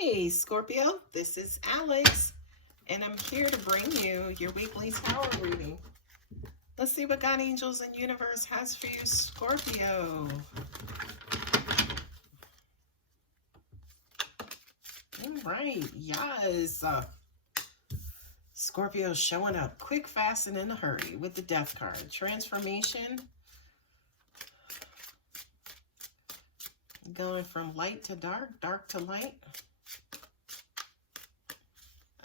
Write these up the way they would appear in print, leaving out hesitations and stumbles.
Hey Scorpio, this is Alex, and I'm here to bring you your weekly tarot reading. Let's see what God, angels, and universe has for you, Scorpio. All right, yes. Scorpio showing up quick, fast, and in a hurry with the Death card. Transformation. Going from light to dark, dark to light.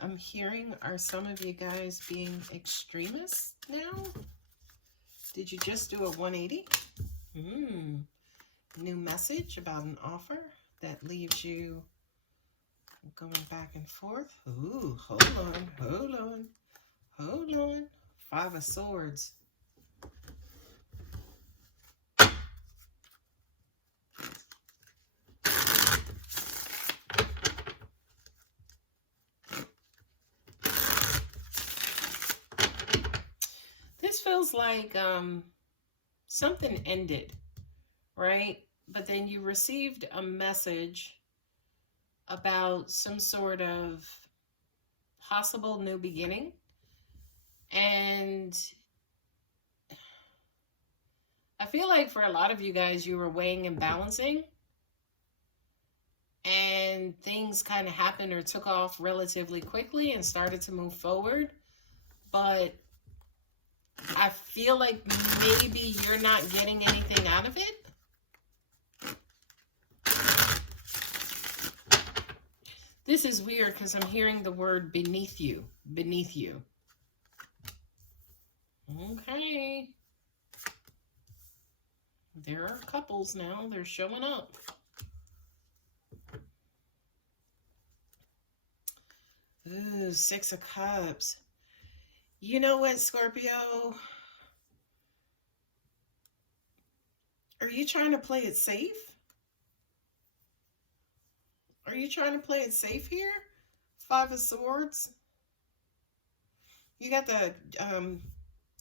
I'm hearing, are some of you guys being extremists now? Did you just do a 180? New message about an offer that leaves you going back and forth. Ooh, hold on. 5 of Swords. This feels like something ended, right? But then you received a message about some sort of possible new beginning. And I feel like for a lot of you guys, you were weighing and balancing. And things kind of happened or took off relatively quickly and started to move forward. But I feel like maybe you're not getting anything out of it. This is weird because I'm hearing the word beneath you. Beneath you. Okay. There are couples now. They're showing up. Ooh, 6 of Cups. You know what, Scorpio? Are you trying to play it safe? Are you trying to play it safe here? 5 of Swords. You got the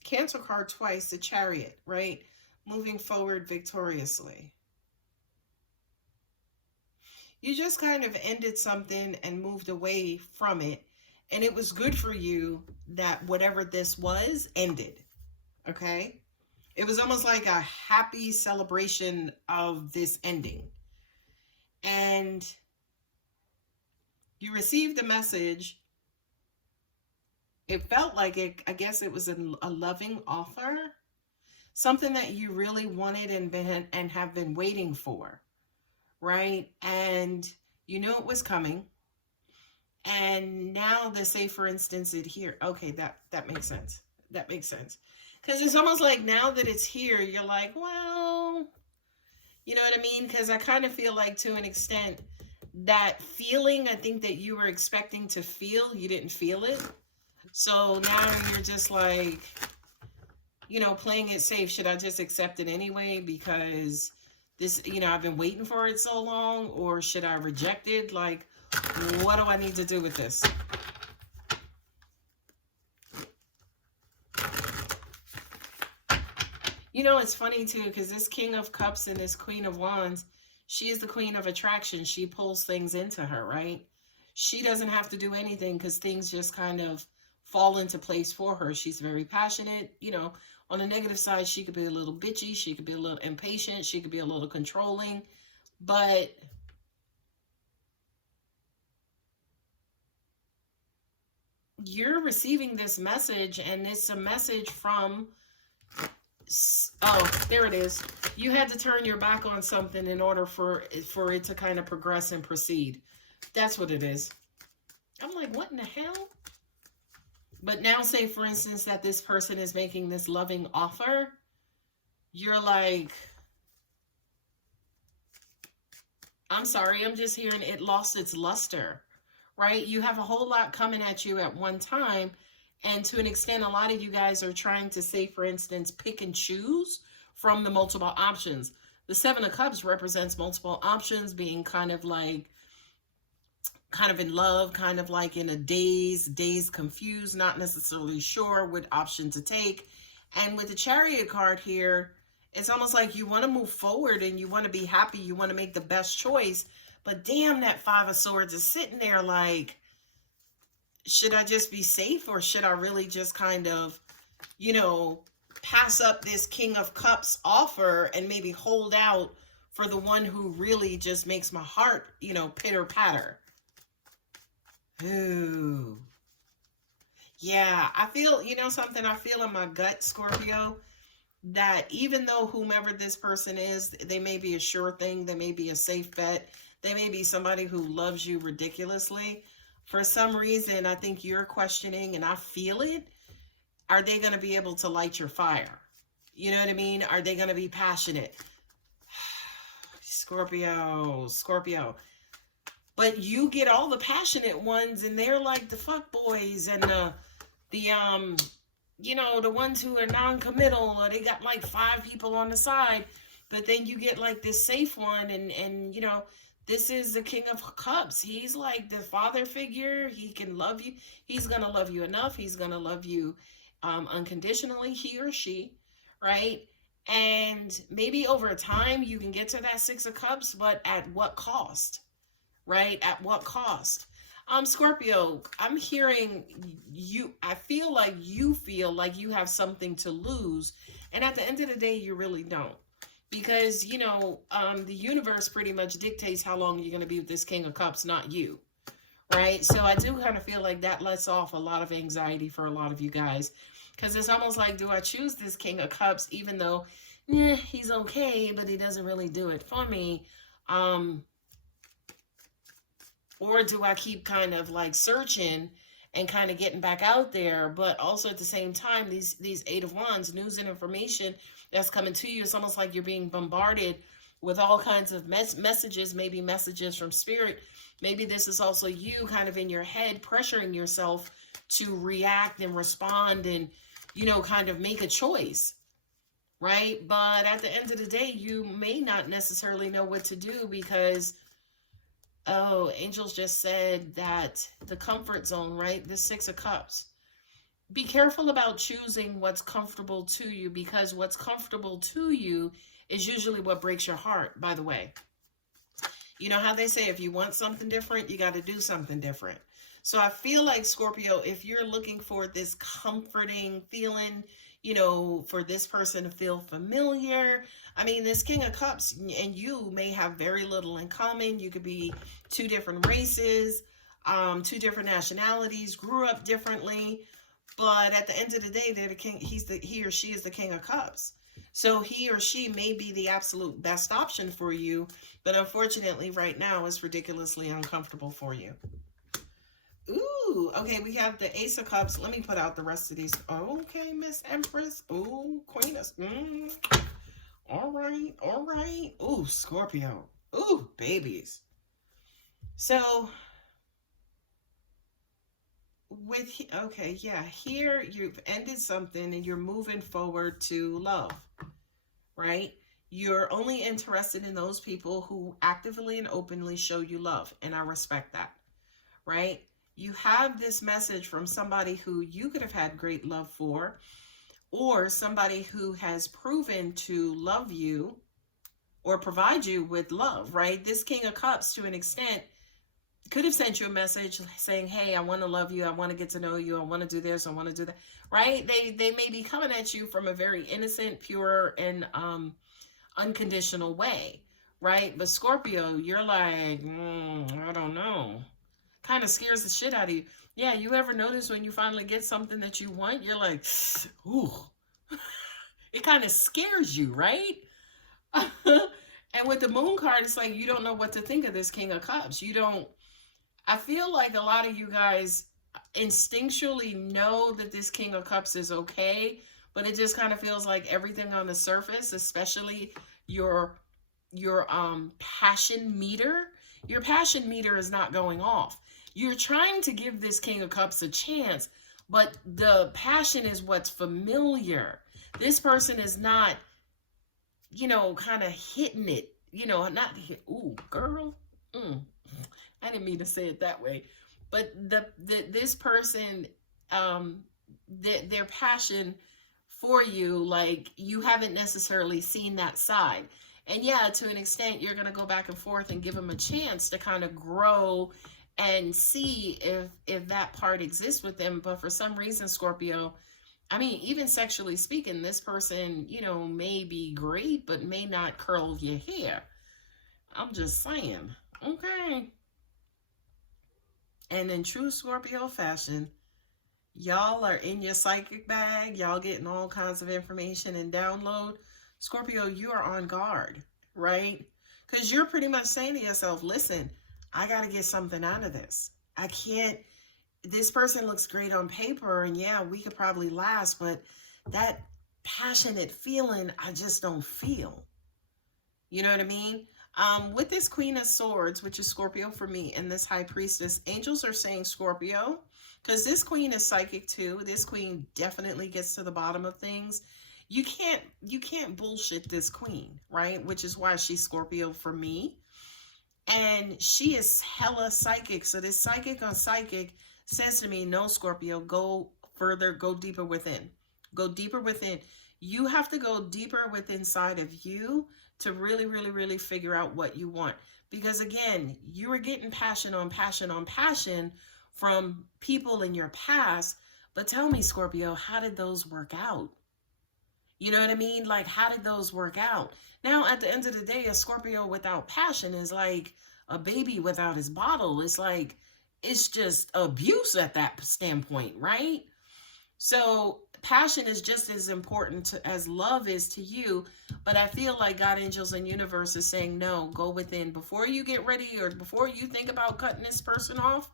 Cancer card twice, the Chariot, right? Moving forward victoriously. You just kind of ended something and moved away from it. And it was good for you that whatever this was ended, okay? It was almost like a happy celebration of this ending. And you received a message. It felt like it, I guess it was a loving offer. Something that you really wanted and have been waiting for, right? And you knew it was coming. And now they say, for instance, it here. Okay, that makes sense. That makes sense. Because it's almost like now that it's here, you're like, well, you know what I mean? Because I kind of feel like to an extent that feeling, I think that you were expecting to feel, you didn't feel it. So now you're just like, you know, playing it safe. Should I just accept it anyway? Because this, you know, I've been waiting for it so long, or should I reject it? Like, what do I need to do with this? You know, it's funny too, because this King of Cups and this Queen of Wands, she is the queen of attraction. She pulls things into her, right? She doesn't have to do anything because things just kind of fall into place for her. She's very passionate. You know, on the negative side, she could be a little bitchy. She could be a little impatient. She could be a little controlling. But you're receiving this message, and it's a message from, oh, there it is. You had to turn your back on something in order for it to kind of progress and proceed. That's what it is. I'm like, what in the hell? But now say, for instance, that this person is making this loving offer. You're like, I'm sorry, I'm just hearing it lost its luster, right? You have a whole lot coming at you at one time. And to an extent, a lot of you guys are trying to, say, for instance, pick and choose from the multiple options. The 7 of Cups represents multiple options, being kind of like, kind of in love, kind of like in a daze, confused, not necessarily sure what option to take. And with the Chariot card here, it's almost like you want to move forward and you want to be happy. You want to make the best choice, But damn, that Five of Swords is sitting there like, should I just be safe, or should I really just kind of, you know, pass up this King of Cups offer and maybe hold out for the one who really just makes my heart, you know, pitter patter? Ooh. Yeah, I feel, you know something, I feel in my gut, Scorpio, that even though whomever this person is, they may be a sure thing, they may be a safe bet, they may be somebody who loves you ridiculously. For some reason, I think you're questioning, and I feel it. Are they going to be able to light your fire? You know what I mean? Are they going to be passionate? Scorpio, Scorpio. But you get all the passionate ones, and they're like the fuck boys and the you know, the ones who are non-committal, or they got like 5 people on the side. But then you get like this safe one, and you know, this is the King of Cups. He's like the father figure. He can love you. He's gonna love you enough. He's gonna love you unconditionally, he or she, right? And maybe over time you can get to that 6 of Cups, but at what cost? Right? At what cost? Scorpio, I'm hearing you, I feel like you have something to lose. And at the end of the day, you really don't. Because, you know, the universe pretty much dictates how long you're going to be with this King of Cups, not you. Right? So I do kind of feel like that lets off a lot of anxiety for a lot of you guys. Because it's almost like, do I choose this King of Cups even though, he's okay, but he doesn't really do it for me? Or do I keep kind of like searching and kind of getting back out there? But also at the same time, these 8 of Wands, news and information that's coming to you, it's almost like you're being bombarded with all kinds of messages, maybe messages from spirit. Maybe this is also you kind of in your head pressuring yourself to react and respond and, you know, kind of make a choice, right? But at the end of the day, you may not necessarily know what to do because, oh, angels just said that the comfort zone, right? The 6 of Cups. Be careful about choosing what's comfortable to you, because what's comfortable to you is usually what breaks your heart, by the way. You know how they say if you want something different, you got to do something different. So I feel like, Scorpio, if you're looking for this comforting feeling, you know, for this person to feel familiar, I mean, this King of Cups and you may have very little in common. You could be 2 different races, 2 different nationalities, grew up differently. But at the end of the day, they're the king. He or she is the King of Cups. So he or she may be the absolute best option for you, but unfortunately right now it's ridiculously uncomfortable for you. Ooh, okay, we have the Ace of Cups. Let me put out the rest of these. Okay, Miss Empress. Ooh, Queen of... All right, all right. Ooh, Scorpio. Ooh, babies. So... okay, yeah, here you've ended something and you're moving forward to love, right? You're only interested in those people who actively and openly show you love, and I respect that, right? You have this message from somebody who you could have had great love for, or somebody who has proven to love you or provide you with love, right? This King of Cups, to an extent, could have sent you a message saying, hey, I want to love you. I want to get to know you. I want to do this. I want to do that, right? They may be coming at you from a very innocent, pure, and unconditional way, right? But Scorpio, you're like, I don't know. Kind of scares the shit out of you. Yeah, you ever notice when you finally get something that you want, you're like, ooh. It kind of scares you, right? And with the Moon card, it's like you don't know what to think of this King of Cups. You don't... I feel like a lot of you guys instinctually know that this King of Cups is okay, but it just kind of feels like everything on the surface, especially your passion meter, your passion meter is not going off. You're trying to give this King of Cups a chance, but the passion is what's familiar. This person is not, you know, kind of hitting it, you know, not hit. Ooh, girl. I didn't mean to say it that way, but this person, their passion for you, like you haven't necessarily seen that side. And yeah, to an extent, you're going to go back and forth and give them a chance to kind of grow and see if that part exists with them. But for some reason, Scorpio, I mean, even sexually speaking, this person, you know, may be great, but may not curl your hair. I'm just saying. Okay. And in true Scorpio fashion, y'all are in your psychic bag. Y'all getting all kinds of information and download. Scorpio, you are on guard, right? Because you're pretty much saying to yourself, listen, I got to get something out of this. I can't, this person looks great on paper, and yeah, we could probably last, but that passionate feeling, I just don't feel. You know what I mean? With this Queen of Swords, which is Scorpio for me, and this High Priestess, angels are saying Scorpio, because this Queen is psychic too. This Queen definitely gets to the bottom of things. You can't bullshit this Queen, right? Which is why she's Scorpio for me. And she is hella psychic. So this psychic on psychic says to me, no, Scorpio, go further, go deeper within. Go deeper within. You have to go deeper within inside of you to really, really, really figure out what you want. Because again, you were getting passion on passion on passion from people in your past. But tell me, Scorpio, how did those work out? You know what I mean? Like, how did those work out? Now, at the end of the day, a Scorpio without passion is like a baby without his bottle. It's like, it's just abuse at that standpoint, right? So passion is just as important as love is to you. But I feel like God, angels, and universe is saying, no, go within. Before you get ready or before you think about cutting this person off,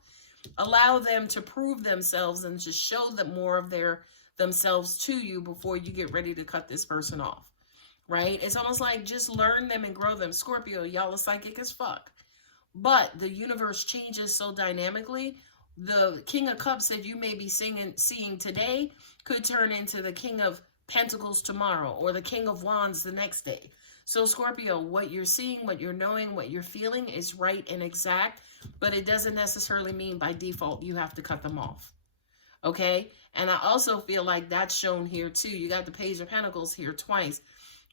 allow them to prove themselves and just show them more of themselves to you before you get ready to cut this person off, right? It's almost like just learn them and grow them. Scorpio, y'all are psychic as fuck. But the universe changes so dynamically. The King of Cups that you may be seeing today could turn into the King of Pentacles tomorrow, or the King of Wands the next day. So Scorpio, what you're seeing, what you're knowing, what you're feeling is right and exact, but it doesn't necessarily mean by default you have to cut them off. Okay? And I also feel like that's shown here too. You got the Page of Pentacles here twice.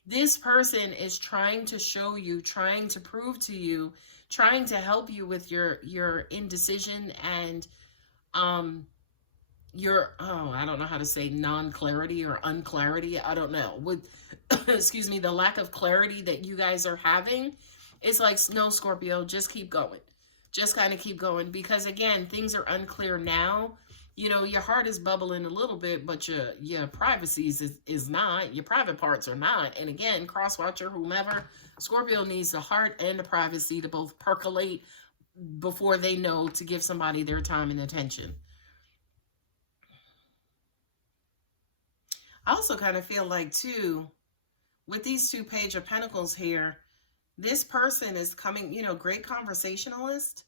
This person is trying to show you, trying to prove to you, trying to help you with your indecision and your, I don't know how to say non-clarity or unclarity. I don't know. With, excuse me, the lack of clarity that you guys are having. It's like, no, Scorpio, just keep going. Just kind of keep going. Because again, things are unclear now. You know, your heart is bubbling a little bit, but your privacy is not. Your private parts are not. And again, cross-watcher, whomever, Scorpio needs the heart and the privacy to both percolate before they know to give somebody their time and attention. I also kind of feel like, too, with these two Page of Pentacles here, this person is coming, you know, great conversationalist,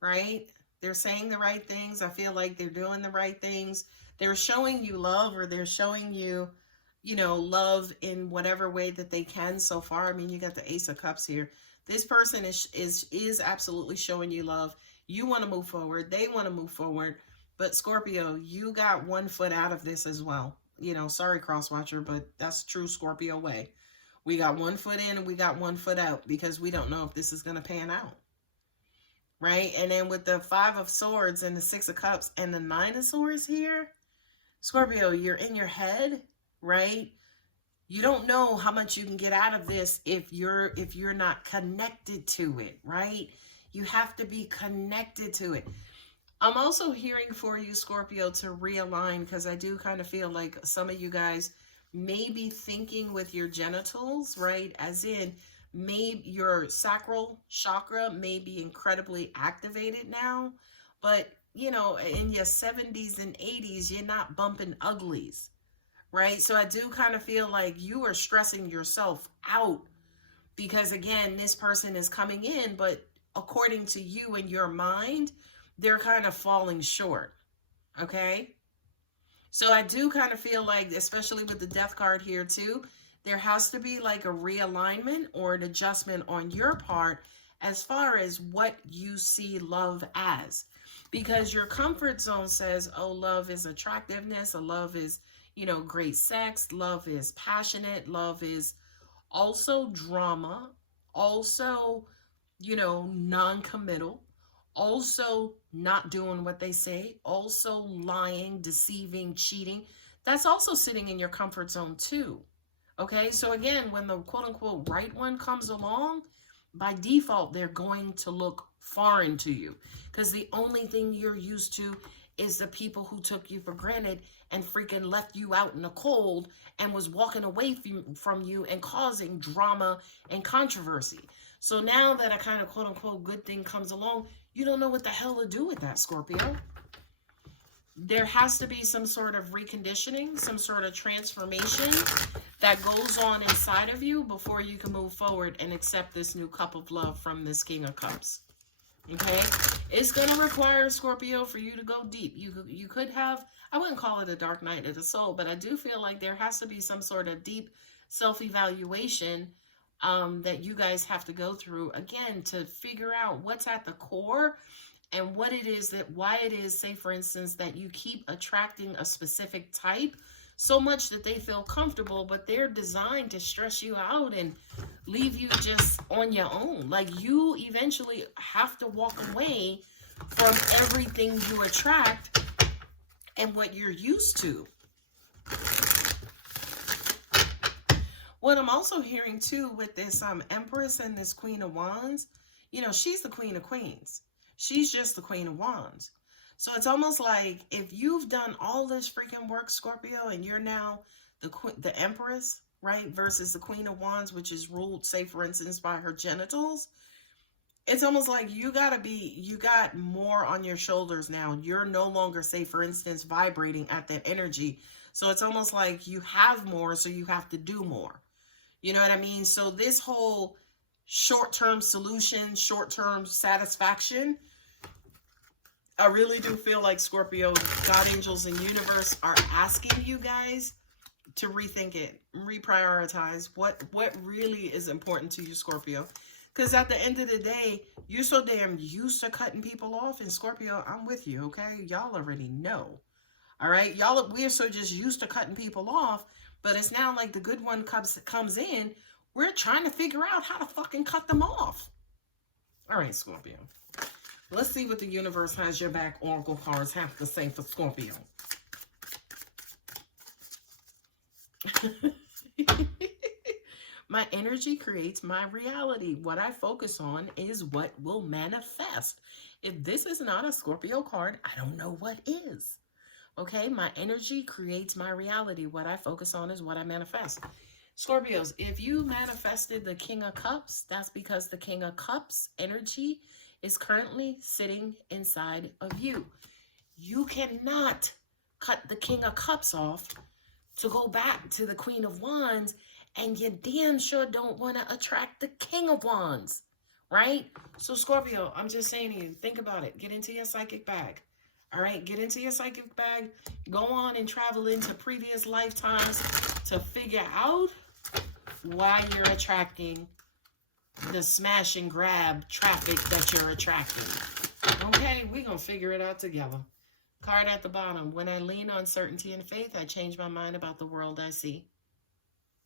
right? They're saying the right things. I feel like they're doing the right things. They're showing you love, or they're showing you, you know, love in whatever way that they can so far. I mean, you got the Ace of Cups here. This person is absolutely showing you love. You want to move forward. They want to move forward. But Scorpio, you got one foot out of this as well. You know, sorry, crosswatcher, but that's true Scorpio way. We got one foot in and we got one foot out because we don't know if this is going to pan out. Right? And then with the Five of Swords and the Six of Cups and the Nine of Swords here, Scorpio, you're in your head, right? You don't know how much you can get out of this if you're not connected to it, right? You have to be connected to it. I'm also hearing for you, Scorpio, to realign, because I do kind of feel like some of you guys may be thinking with your genitals, right? As in, maybe your sacral chakra may be incredibly activated now, but you know, in your 70s and 80s, you're not bumping uglies, right? So I do kind of feel like you are stressing yourself out because again, this person is coming in, but according to you and your mind, they're kind of falling short. Okay. So I do kind of feel like, especially with the Death card here too, there has to be like a realignment or an adjustment on your part as far as what you see love as. Because your comfort zone says, oh, love is attractiveness, or love is, you know, great sex, love is passionate, love is also drama, also, you know, non-committal, also not doing what they say, also lying, deceiving, cheating. That's also sitting in your comfort zone too. Okay, so again, when the quote unquote right one comes along, by default, they're going to look foreign to you because the only thing you're used to is the people who took you for granted and freaking left you out in the cold and was walking away from you and causing drama and controversy. So now that a kind of quote unquote good thing comes along, you don't know what the hell to do with that, Scorpio. There has to be some sort of reconditioning, some sort of transformation that goes on inside of you before you can move forward and accept this new cup of love from this King of Cups. Okay? It's going to require, Scorpio, for you to go deep. You could have, I wouldn't call it a dark night of the soul, but I do feel like there has to be some sort of deep self-evaluation that you guys have to go through, again, to figure out what's at the core and what it is that, why it is, say for instance, that you keep attracting a specific type so much that they feel comfortable, but they're designed to stress you out and leave you just on your own. Like, you eventually have to walk away from everything you attract and what you're used to. What I'm also hearing too with this Empress and this Queen of Wands, you know, she's the Queen of Queens. She's just the Queen of Wands. So it's almost like if you've done all this freaking work, Scorpio, and you're now the Empress, right, versus the Queen of Wands, which is ruled, say for instance, by her genitals, it's almost like you got more on your shoulders now. You're no longer, say for instance, vibrating at that energy. So it's almost like you have more, so you have to do more. You know what I mean? So this whole short-term solution, short-term satisfaction, I really do feel like, Scorpio, God, angels, and universe are asking you guys to rethink it, reprioritize what really is important to you, Scorpio. Because at the end of the day, you're so damn used to cutting people off. And Scorpio, I'm with you, okay? Y'all already know. All right? Y'all, we're so just used to cutting people off. But it's now like the good one comes in. We're trying to figure out how to fucking cut them off. All right, Scorpio. Let's see what the universe has your back oracle cards have to say for Scorpio. My energy creates my reality. What I focus on is what will manifest. If this is not a Scorpio card, I don't know what is. Okay, my energy creates my reality. What I focus on is what I manifest. Scorpios, if you manifested the King of Cups, that's because the King of Cups energy is currently sitting inside of you. You cannot cut the King of Cups off to go back to the Queen of Wands, and you damn sure don't want to attract the King of Wands, right? So Scorpio, I'm just saying to you, think about it. Get into your psychic bag. All right, get into your psychic bag. Go on and travel into previous lifetimes to figure out why you're attracting the smash and grab traffic that you're attracting. Okay, we're going to figure it out together. Card at the bottom. When I lean on certainty and faith, I change my mind about the world I see.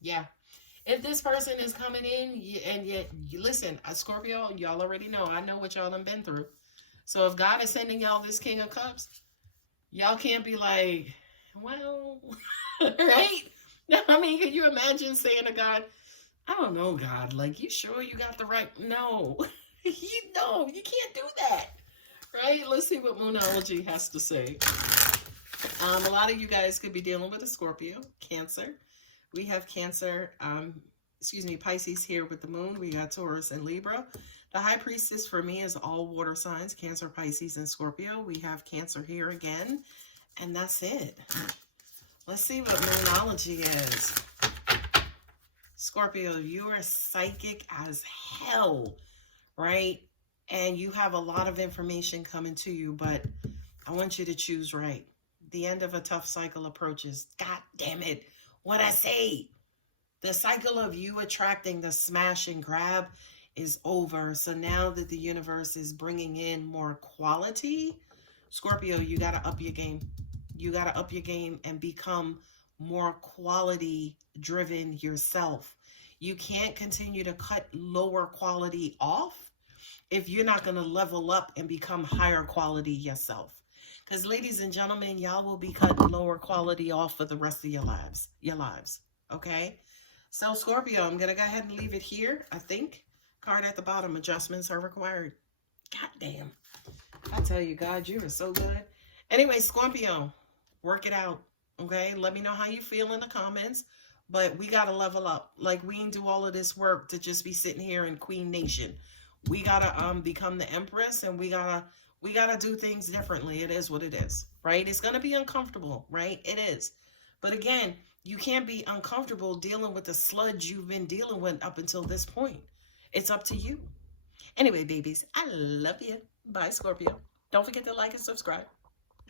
Yeah. If this person is coming in and yet, listen, Scorpio, y'all already know. I know what y'all done been through. So if God is sending y'all this King of Cups, y'all can't be like, well, right? I mean, can you imagine saying to God, I don't know, God, like, you sure you got the right? No, you can't do that, right? Let's see what Moonology has to say. A lot of you guys could be dealing with a Scorpio, Cancer. We have Cancer, Pisces here with the moon. We got Taurus and Libra. The High Priestess for me is all water signs, Cancer, Pisces, and Scorpio. We have Cancer here again, and that's it. Let's see what Moonology is. Scorpio, you are psychic as hell, right? And you have a lot of information coming to you, but I want you to choose right. The end of a tough cycle approaches. God damn it. What I say? The cycle of you attracting the smash and grab is over. So now that the universe is bringing in more quality, Scorpio, you got to up your game. You got to up your game and become more quality driven yourself. You can't continue to cut lower quality off if you're not going to level up and become higher quality yourself. Because ladies and gentlemen, y'all will be cutting lower quality off for the rest of your lives. Okay? So Scorpio, I'm going to go ahead and leave it here. I think card at the bottom, adjustments are required. God damn. I tell you, God, you are so good. Anyway, Scorpio, work it out. Okay? Let me know how you feel in the comments. But we got to level up. Like, we ain't do all of this work to just be sitting here in Queen Nation. We gotta become the Empress, and we gotta do things differently. It is what it is, right? It's gonna be uncomfortable, right? It is. But again, you can't be uncomfortable dealing with the sludge you've been dealing with up until this point. It's up to you. Anyway, babies, I love you. Bye, Scorpio. Don't forget to like and subscribe.